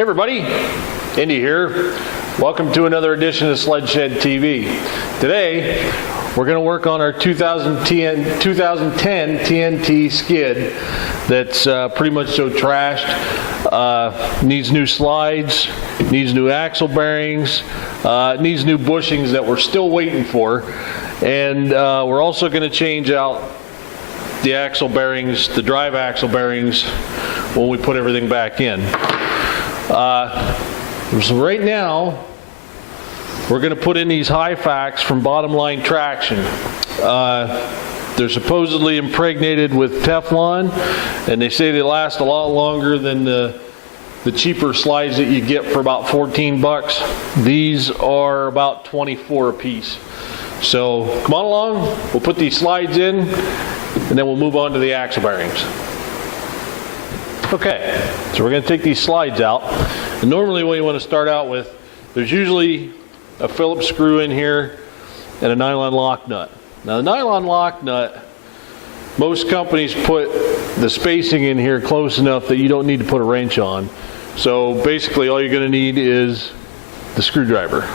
Hey everybody, Indy here. Welcome to another edition of Sled Shed TV. Today, we're going to work on our 2010 TNT skid that's pretty much so trashed. Needs new slides, needs new axle bearings, needs new bushings that we're still waiting for. And we're also going to change out the axle bearings, the drive axle bearings, when we put everything back in. So right now, we're going to put in these high facts from Bottom Line Traction. They're supposedly impregnated with Teflon, and they say they last a lot longer than the cheaper slides that you get for about 14 bucks. These are about 24 a piece. So come on along, we'll put these slides in, and then we'll move on to the axle bearings. Okay, so we're going to take these slides out. And normally what you want to start out with, there's usually a Phillips screw in here and a nylon lock nut. Now the nylon lock nut, most companies put the spacing in here close enough that you don't need to put a wrench on. So basically all you're going to need is the screwdriver.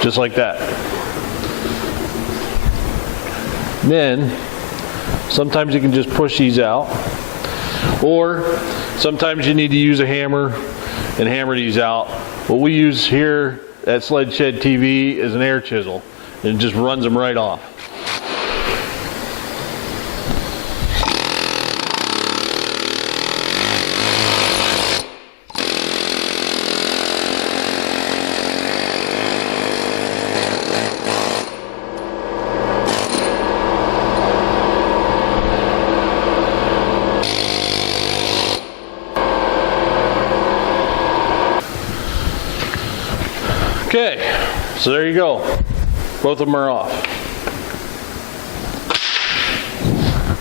Just like that. And then sometimes you can just push these out, or sometimes you need to use a hammer and hammer these out. What we use here at Sled Shed TV is an air chisel, and it just runs them right off. Okay, so there you go. Both of them are off.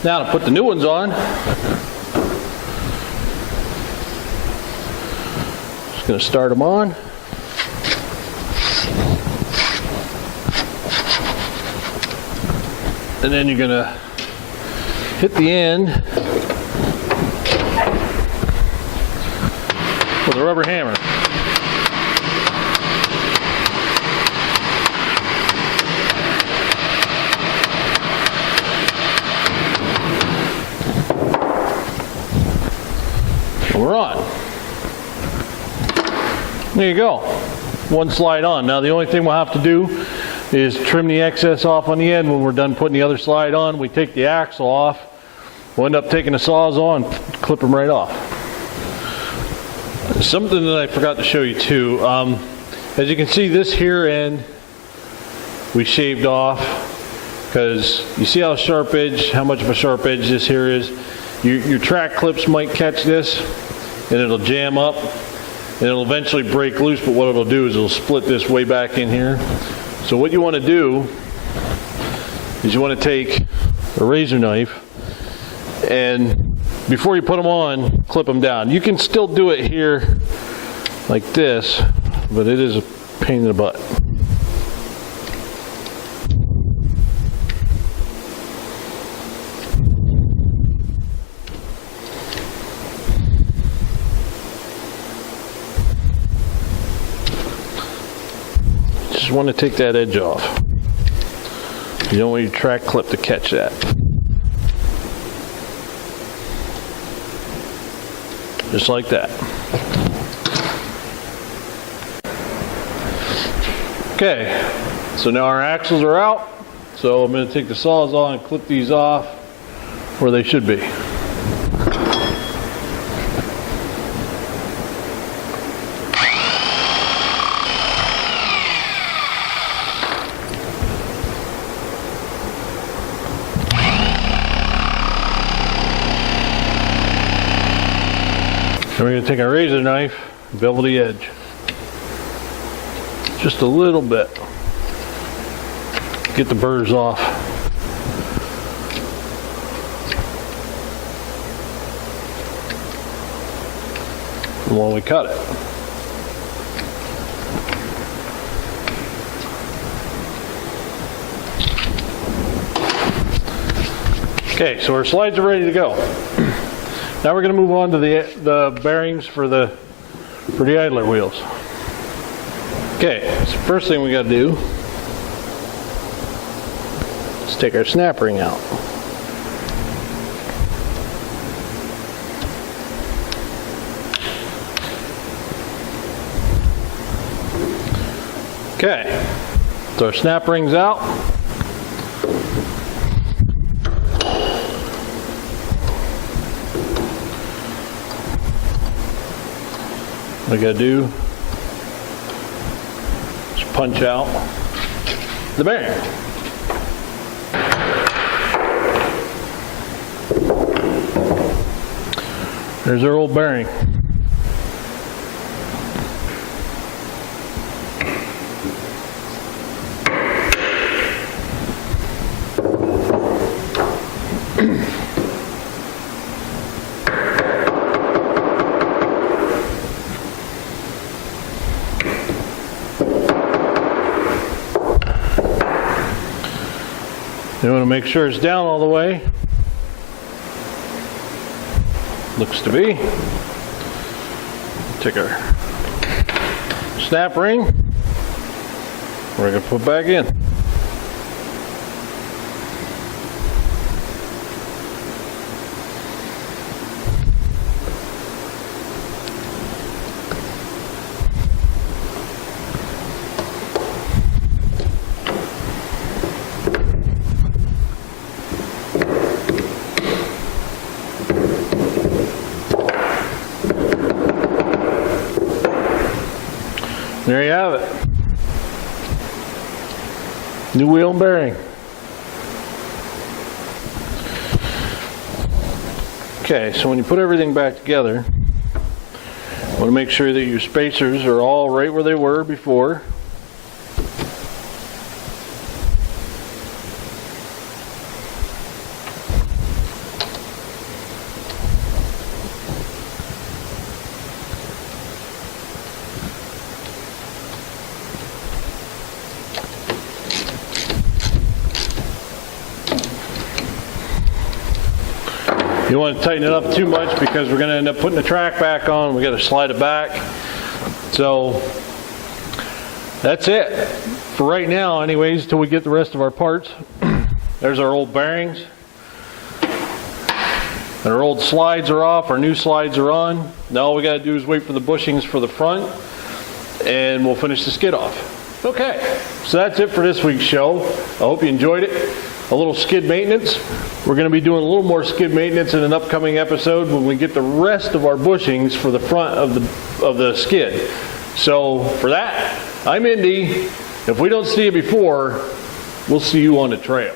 Now to put the new ones on, just going to start them on. And then you're going to hit the end with a rubber hammer. We're on. There you go. One slide on. Now the only thing we'll have to do is trim the excess off on the end. When we're done putting the other slide on, we take the axle off. We'll end up taking the Sawzall and clip them right off. Something that I forgot to show you too. As you can see, this here end we shaved off because you see how much of a sharp edge this here is. Your track clips might catch this and it'll jam up and it'll eventually break loose, but what it'll do is it'll split this way back in here. So what you want to do is you want to take a razor knife and before you put them on, clip them down. You can still do it here like this, but it is a pain in the butt. Just want to take that edge off. You don't want your track clip to catch that. Just like that. Okay, so now our axles are out. So I'm going to take the Sawzall and clip these off where they should be. Then we're going to take our razor knife and bevel the edge. Just a little bit. Get the burrs off. when we cut it. Okay, so our slides are ready to go. Now we're going to move on to the bearings for the idler wheels. Okay, so first thing we got to do is take our snap ring out. Okay, so our snap ring's out. What we gotta do is punch out the bearing. There's our old bearing. You want to make sure it's down all the way. Looks to be. Take our snap ring. We're going to put back in. There you have it. New wheel and bearing. Okay, so when you put everything back together, you want to make sure that your spacers are all right where they were before. You don't want to tighten it up too much because we're going to end up putting the track back on. We got to slide it back. So that's it for right now anyways, till we get the rest of our parts. There's our old bearings. And our old slides are off, our new slides are on. Now all we got to do is wait for the bushings for the front and we'll finish the skid off. Okay, so that's it for this week's show. I hope you enjoyed it. A little skid maintenance. We're going to be doing a little more skid maintenance in an upcoming episode when we get the rest of our bushings for the front of the skid. So for that, I'm Indy. If we don't see you before, we'll see you on the trail.